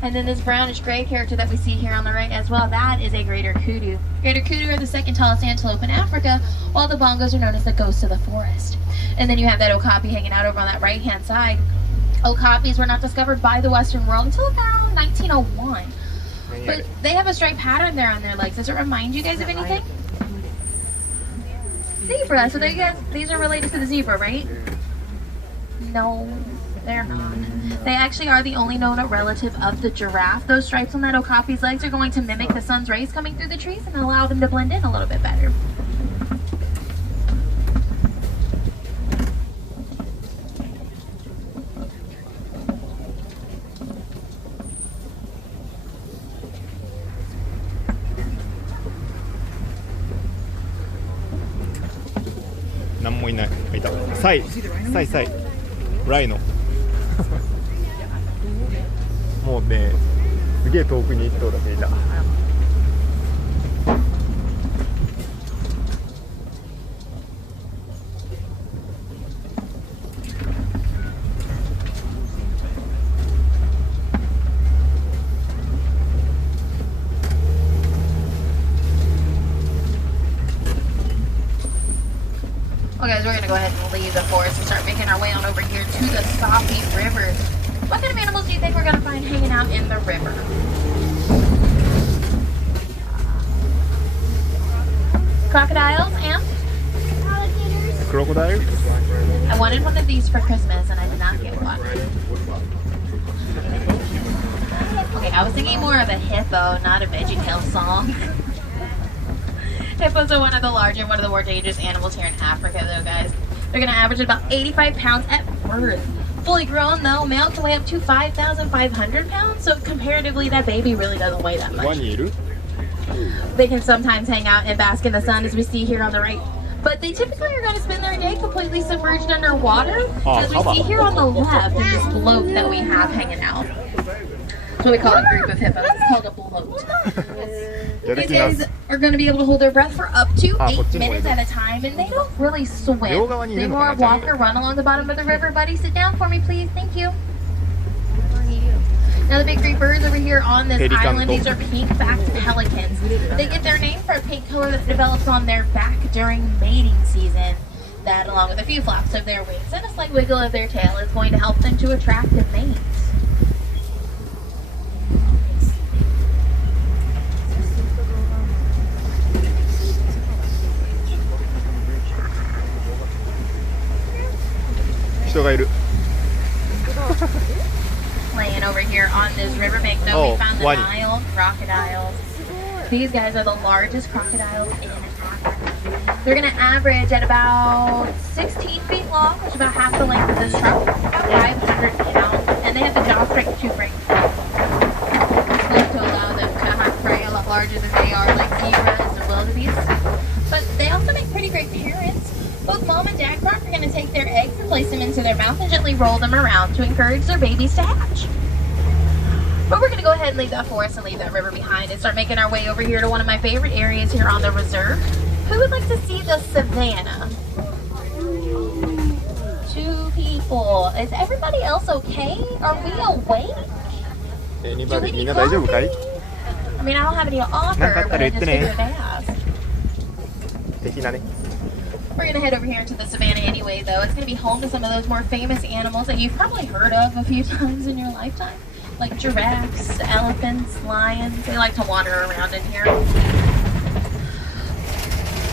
And then this brownish gray character that we see here on the right as well, that is a greater kudu. Greater kudu are the second tallest antelope in Africa, while the bongos are known as the ghosts of the forest. And then you have that okapi hanging out over on that right-hand side. Okapis were not discovered by the Western world until about 1901. But they have a striped pattern there on their legs. Does it remind you guys of anything? Zebra. So these are related to the zebra, right? No, they're not. They actually are the only known relative of the giraffe. Those stripes on that okapi's legs are going to mimic the sun's rays coming through the trees and allow them to blend in a little bit better. Sai. ライノもうねすげえ遠くに一頭だけいた。Okay, guys, we're going to go ahead and leave the forest and start making our way on over here to the Safi River. What kind of animals do you think we're going to find hanging out in the river? Crocodiles and? Alligators. Crocodiles? I wanted one of these for Christmas and I did not get one. Okay, I was thinking more of a hippo, not a VeggieTales song. Hippos are one of the more dangerous animals here in Africa, though, guys. They're going to average about 85 pounds at birth. Fully grown, though, male can weigh up to 5,500 pounds, so comparatively, that baby really doesn't weigh that much. They can sometimes hang out and bask in the sun, as we see here on the right. But they typically are going to spend their day completely submerged underwater, as we see here on the left in this bloat that we have hanging out. That's what we call a group of hippos. It's called a bloat. These guys are going to be able to hold their breath for up to 8 minutes at a time, and they don't really swim. They more walk or run along the bottom of the river. Buddy, sit down for me, please. Thank you. Now the big three birds over here on this island, these are pink-backed pelicans. They get their name for a pink color that develops on their back during mating season. That, along with a few flaps of their wings and a slight wiggle of their tail, is going to help them to attract a mate. Laying over here on this riverbank, though, we found the Nile crocodiles. These guys are the largest crocodiles in Africa. They're going to average at about 16 feet long, which is about half the length of this truck, about 500 pounds, and they have the jaw strength to break to allow them to hunt prey a lot larger than they are, like zebras and wildebeest. But they also make pretty great parents. Both mom and dad croc are going to take their eggs and place them into their mouth and gently roll them around to encourage their babies to hatch. But we're going to go ahead and leave that forest and leave that river behind and start making our way over here to one of my favorite areas here on the reserve. Who would like to see the savannah? 2 people. Is everybody else okay? Are we awake? Do we need coffee? I mean, I don't have any to offer, but I just figured I'd ask. We're going to head over here into the savannah anyway, though. It's going to be home to some of those more famous animals that you've probably heard of a few times in your lifetime. Like giraffes, elephants, lions. They like to wander around in here.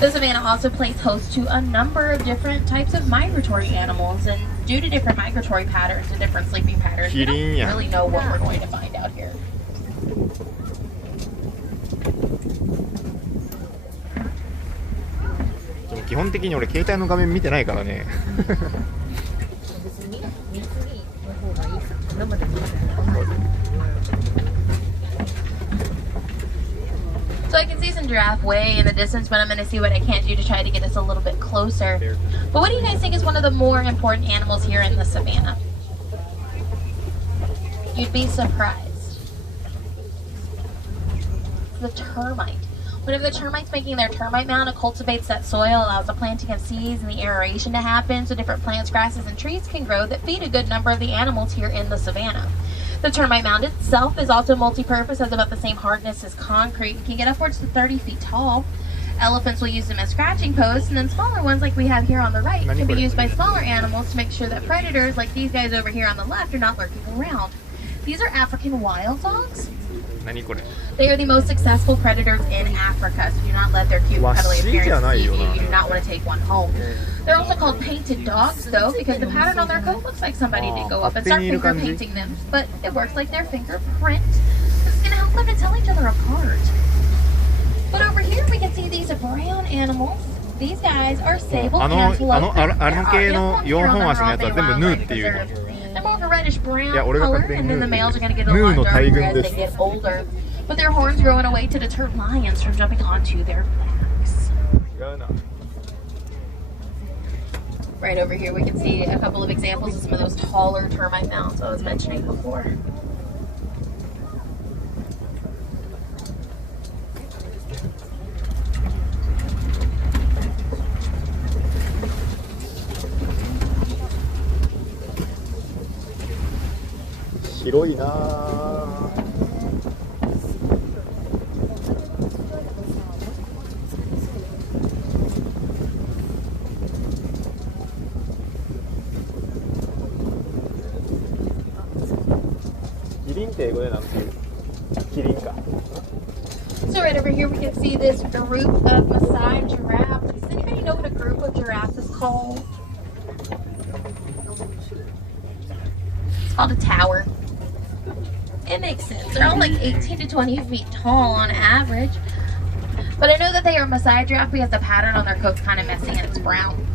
The savannah also plays host to a number of different types of migratory animals. And due to different migratory patterns and different sleeping patterns, we don't really know what we're going to find out here. So I can see some giraffe way in the distance, but I'm going to see what I can do to try to get us a little bit closer. But what do you guys think is one of the more important animals here in the savannah? You'd be surprised. The termite. Whenever the termites making their termite mound, it cultivates that soil, allows the planting of seeds and the aeration to happen so different plants, grasses, and trees can grow that feed a good number of the animals here in the savannah. The termite mound itself is also multi-purpose, has about the same hardness as concrete, and can get upwards to 30 feet tall. Elephants will use them as scratching posts, and then smaller ones like we have here on the right can be used by smaller animals to make sure that predators like these guys over here on the left are not lurking around. These are African wild dogs. They are the most successful predators in Africa, so do not let their cute cuddly appearance deceive you. You do not want to take one home. They're also called painted dogs, though, because the pattern on their coat looks like somebody did go up and start finger painting them. But it works like their fingerprint. This is going to help them to tell each other apart. But over here we can see these brown animals. These guys are sable antelope. They're more of a reddish brown color, and then the males are going to get a lot darker as they get older. But their horns grow in a way to deter lions from jumping onto their backs. Right over here we can see a couple of examples of some of those taller termite mounds I was mentioning before. So right over here we can see this group of Maasai giraffes. Does anybody know what a group of giraffes is called? It's called a tower. It makes sense. They're all like 18 to 20 feet tall on average. But I know that they are Maasai giraffe because the pattern on their coat's kind of messy and it's brown.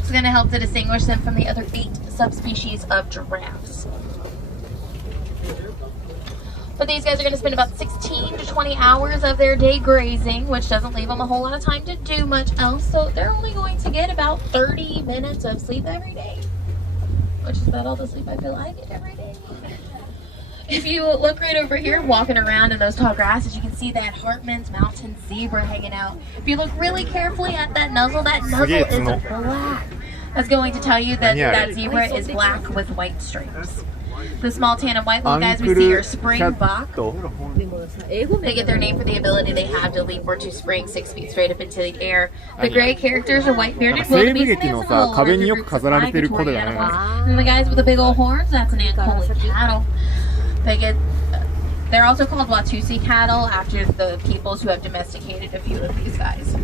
It's going to help to distinguish them from the other 8 subspecies of giraffes. But these guys are going to spend about 16 to 20 hours of their day grazing, which doesn't leave them a whole lot of time to do much else. So they're only going to get about 30 minutes of sleep every day, which is about all the sleep I feel I get every day. If you look right over here, walking around in those tall grasses, you can see that Hartman's mountain zebra hanging out. If you look really carefully at that nuzzle is black. That's going to tell you that that zebra is black with white stripes. The small tan and white little guys we see are springbok. They get their name for the ability they have to leap or to spring 6 feet straight up into the air. The gray characters are white-bearded wildebeest and migratory animals. And the guys with the big old horns, that's an Ankole cattle. They're also called Watusi cattle after the peoples who have domesticated a few of these guys.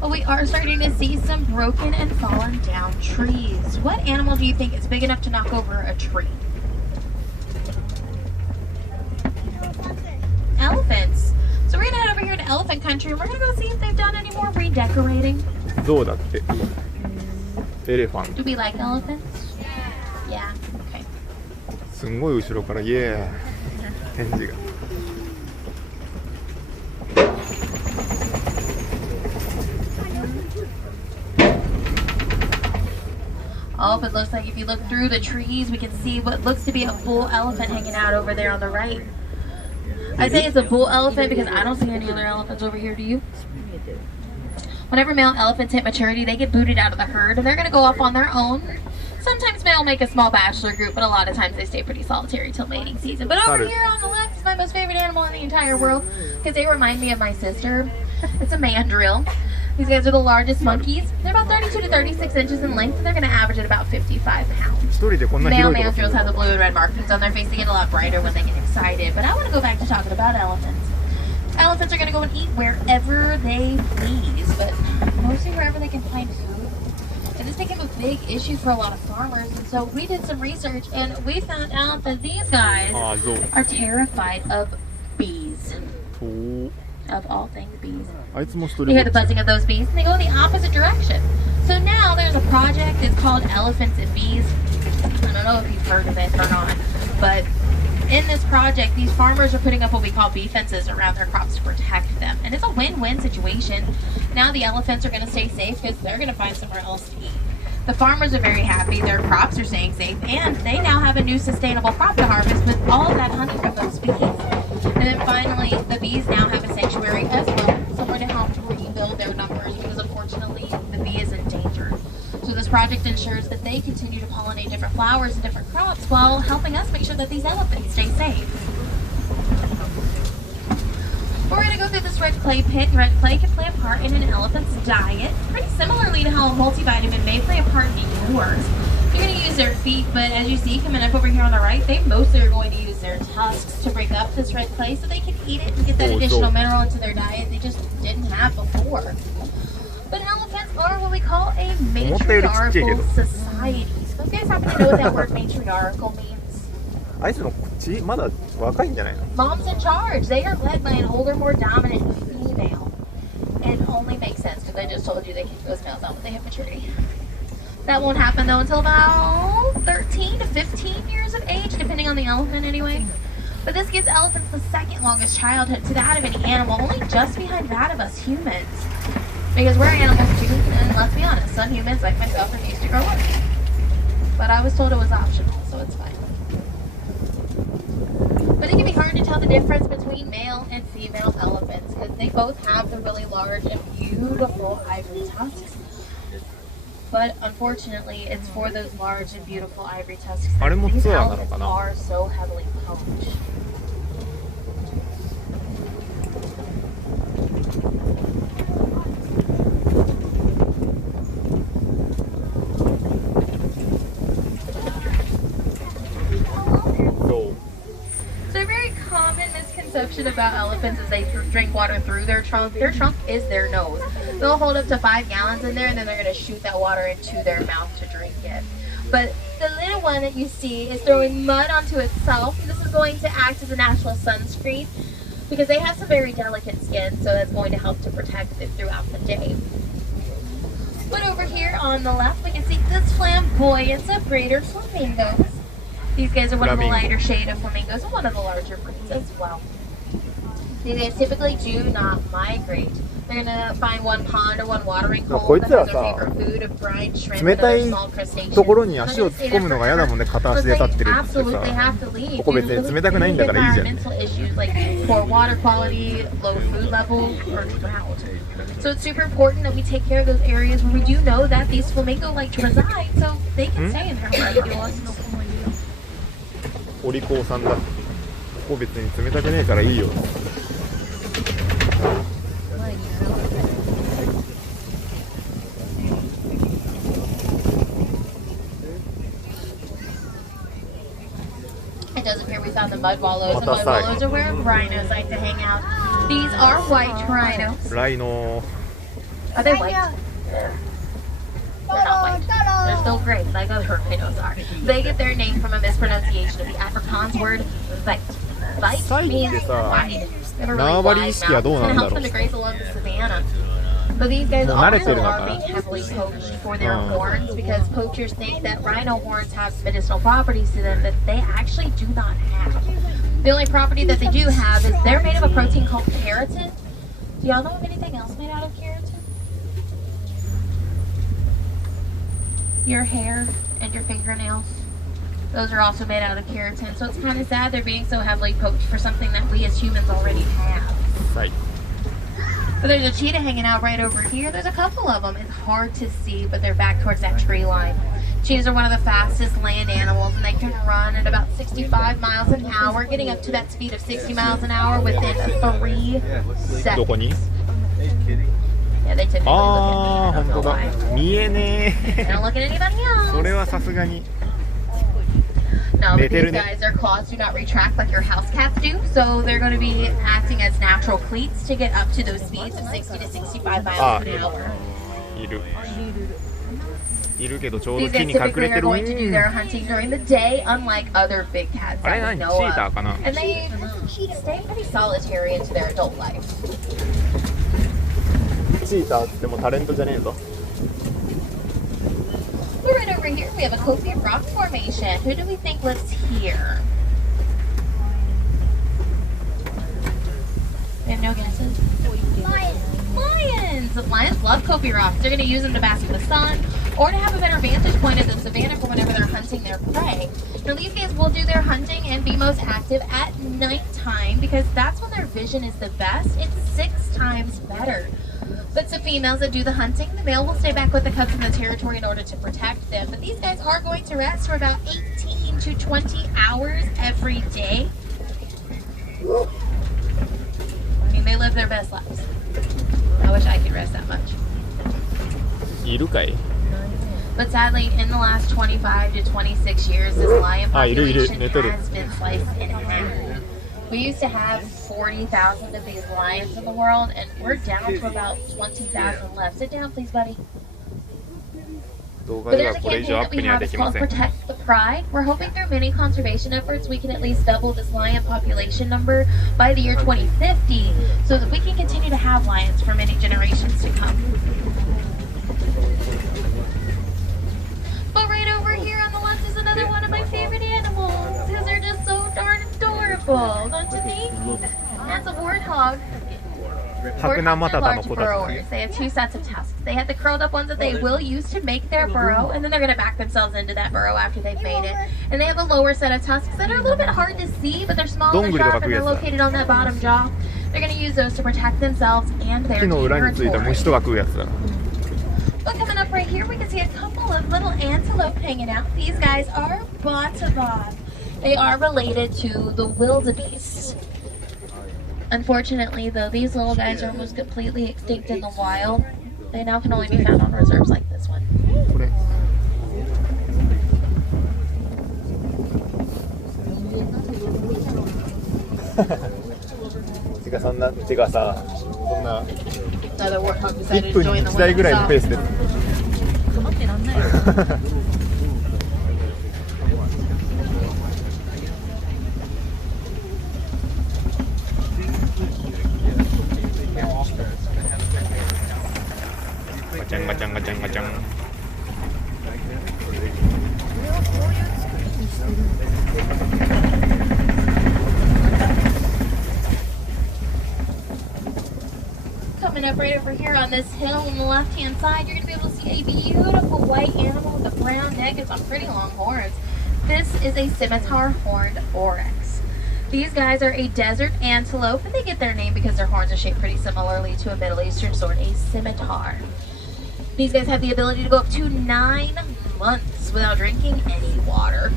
Well, we are starting to see some broken and fallen down trees. What animal do you think is big enough to knock over a tree? Elephants. So we're gonna head over here to elephant country and we're gonna go see if they've done any more redecorating. Do we like elephants? Yeah. Okay. Oh, but it looks like if you look through the trees, we can see what looks to be a bull elephant hanging out over there on the right. I say it's a bull elephant because I don't see any other elephants over here, do you? Whenever male elephants hit maturity, they get booted out of the herd and they're going to go off on their own. Sometimes male make a small bachelor group, but a lot of times they stay pretty solitary till mating season. But over here on the left is my most favorite animal in the entire world because they remind me of my sister. It's a mandrill. These guys are the largest monkeys. They're about 32 to 36 inches in length, and they're going to average at about 55 pounds. Male mandrills have the blue and red markings on their face. They get a lot brighter when they get excited. But I want to go back to talking about elephants. Elephants are going to go and eat wherever they please, but mostly wherever they can find food. And this became a big issue for a lot of farmers, and so we did some research, and we found out that these guys are terrified of bees. Of all things bees. You hear the buzzing of those bees and they go in the opposite direction. So now there's a project, it's called Elephants and Bees. I don't know if you've heard of it or not, but in this project these farmers are putting up what we call bee fences around their crops to protect them. And it's a win-win situation. Now the elephants are going to stay safe because they're going to find somewhere else to eat. The farmers are very happy, their crops are staying safe, and they now have a new sustainable crop to harvest with all of that honey from those bees. And then finally, the bees now have a sanctuary as well, somewhere to help rebuild their numbers because unfortunately the bee is endangered. So this project ensures that they continue to pollinate different flowers and different crops while helping us make sure that these elephants stay safe. We're going to go through this red clay pit. Red clay can play a part in an elephant's diet, pretty similarly to how a multivitamin may play a part in yours. They're going to use their feet, but as you see coming up over here on the right, they mostly are going to use their tusks to break up this red clay so they can eat it and get that additional mineral into their diet they just didn't have before. But elephants are what we call a matriarchal society. So you guys happen to know what that word matriarchal means? あいつの血まだ若いんじゃないの？ Mom's in charge. They are led by an older, more dominant female. It only makes sense because I just told you they kick those males out when they hit maturity. That won't happen though until about 13 to 15 years of age, depending on the elephant anyway. But this gives elephants the second longest childhood to that of any animal, only just behind that of us humans. Because we're animals too, and let's be honest, some humans like myself refuse to grow up. But I was told it was optional, so it's fine. But it can be hard to tell the difference between male and female elephants because they both have the really large and beautiful ivory tusks. But unfortunately, it's for those large and beautiful ivory tusks that these elephants are so heavily poached. So a very common misconception about elephants is they drink water through their trunk. Their trunk is their nose. They'll hold up to 5 gallons in there and then they're going to shoot that water into their mouth to drink it. But the little one that you see is throwing mud onto itself. This is going to act as a natural sunscreen because they have some very delicate skin, so that's going to help to protect it throughout the day. But over here on the left, we can see this flamboyance of greater flamingos. These guys are one of the lighter shade of flamingos and one of the larger breeds as well. These guys typically do not migrate. They're going to find one pond or one watering hole that has their favorite food of brine, shrimp, and other small crustaceans. ところに足を突っ込むのが嫌だもんね、片足で立ってるってさ。ここ別に冷たくないんだからいいじゃん。 issues like poor water quality, low food level, or drought. So it's super important that we take care of those areas where we do know that these flamingo like to reside, so they can stay in there right now. お利口さんだ。ここ別に冷たくねえからいいよ。It does appear we found the mud wallows. The mud wallows are where rhinos like to hang out. These are white rhinos. Rhino. Are they white? They're not white. They're still gray, like other rhinos are. They get their name from a mispronunciation of the Afrikaans word "vite." Vite means wide. They have a really wide mouth, and it helps them to graze along the savannah. But these guys also are being heavily poached for their horns because poachers think that rhino horns have medicinal properties to them that they actually do not have. The only property that they do have is they're made of a protein called keratin. Do y'all know of anything else made out of keratin? Your hair and your fingernails. Those are also made out of keratin. So it's kind of sad they're being so heavily poached for something that we as humans already have. Right. But there's a cheetah hanging out right over here. There's a couple of them. It's hard to see, but they're back towards that tree line. Cheetahs are one of the fastest land animals, and they can run at about 65 miles an hour, getting up to that speed of 60 miles an hour within 3 seconds. Yeah, they typically look at me. I don't know why. They don't look at anybody else. それはさすがに。 No, but these guys, their claws do not retract like your house cats do, so they're going to be acting as natural cleats to get up to those speeds of 60 to 65 miles an hour. いるけどちょうど These 木 guys に隠 typically れて are る。 going to do their hunting during the day, unlike other big cats あれ that we 何？ know チーター of. かな？ And they stay pretty solitary into their adult life. チーターってもタレントじゃねえぞ。 We're right over here. We have a Kofi rock formation. Who do we think lives here? We have no guesses. Lions. Lions. Lions love Kofi rocks. They're going to use them to bask in the sun or to have a better vantage point at the savannah for whenever they're hunting their prey. Now these guys will do their hunting and be most active at nighttime because that's when their vision is the best. It's 6 times better. But it's the females that do the hunting. The male will stay back with the cubs in the territory in order to protect them. But these guys are going to rest for about 18 to 20 hours every day. I mean, they live their best lives. I wish I could rest that much. いるかい? But sadly, in the last 25 to 26 years, this lion population has been sliced in half. We used to have 40,000 of these lions in the world, and we're down to about 20,000 left. Sit down, please, buddy. But there's a campaign that we have. It's called Protect the Pride. We're hoping through many conservation efforts we can at least double this lion population number by the year 2050 so that we can continue to have lions for many generations to come. But right over here on the left is another one of my favorite animals because they're just so darn adorable, don't you think? That's a warthog. Warthogs are large burrowers. They have 2 sets of tusks. They have the curled up ones that they will use to make their burrow, and then they're going to back themselves into that burrow after they've made it. And they have a lower set of tusks that are a little bit hard to see, but they're small and sharp, and they're located on that bottom jaw. They're going to use those to protect themselves and their territory. But coming up right here, we can see a couple of little antelope hanging out. These guys are bottom. They are related to the wildebeest. Unfortunately, though, these little guys are almost completely extinct in the wild. They now can only be found on reserves like this one. てかそんなてかさ、そんな1分に1台ぐらいのペースで。構ってらんないよ。ガチャンガチャンガチャンガチャン。Coming up right over here on this hill on the left-hand side, you're going to be able to see a beautiful white animal with a brown neck and some pretty long horns. This is a scimitar horned oryx. These guys are a desert antelope, and they get their name because their horns are shaped pretty similarly to a Middle Eastern sword, a scimitar. These guys have the ability to go up to 9 months without drinking any water.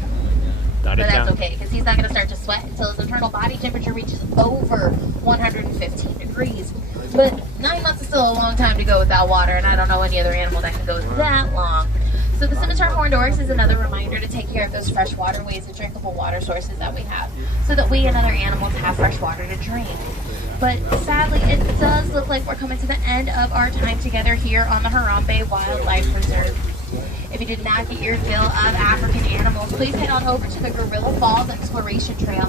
But that's okay, because he's not going to start to sweat until his internal body temperature reaches over 115 degrees. But 9 months is still a long time to go without water, and I don't know any other animal that can go that long. So the scimitar horned oryx is another reminder to take care of those fresh waterways and drinkable water sources that we have, so that we and other animals have fresh water to drink. But sadly, it does look like we're coming to the end of our time together here on the Harambe Wildlife Reserve. If you did not get your fill of African animals, please head on over to the Gorilla Falls Exploration Trail.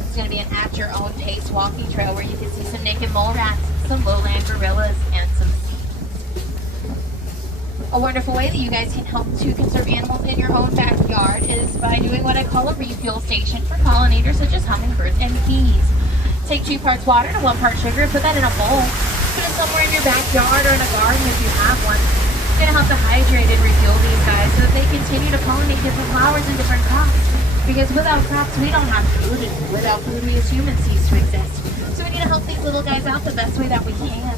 It's going to be an at-your-own-pace walking trail where you can see some naked mole rats, some lowland gorillas, and some seals. A wonderful way that you guys can help to conserve animals in your own backyard is by doing what I call a refuel station for pollinators such as hummingbirds and bees. Take 2 parts water to 1 part sugar, put that in a bowl, put it somewhere in your backyard or in a garden if you have one. It's going to help to hydrate and refuel these guys so that they continue to pollinate different flowers and different crops. Because without crops, we don't have food, and without food, we as humans cease to exist. So we need to help these little guys out the best way that we can.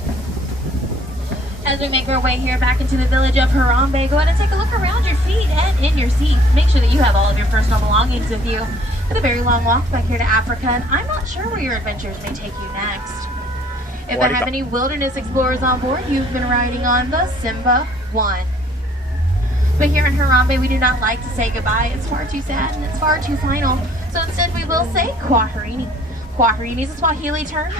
As we make our way here back into the village of Harambe, go ahead and take a look around your feet and in your seat. Make sure that you have all of your personal belongings with you. It's a very long walk back here to Africa, and I'm not sure where your adventures may take you next. If I have any wilderness explorers on board, you've been riding on the Simba 1. But here in Harambe, we do not like to say goodbye. It's far too sad and it's far too final. So instead, we will say Kwaherini. Kwaherini is a Swahili term.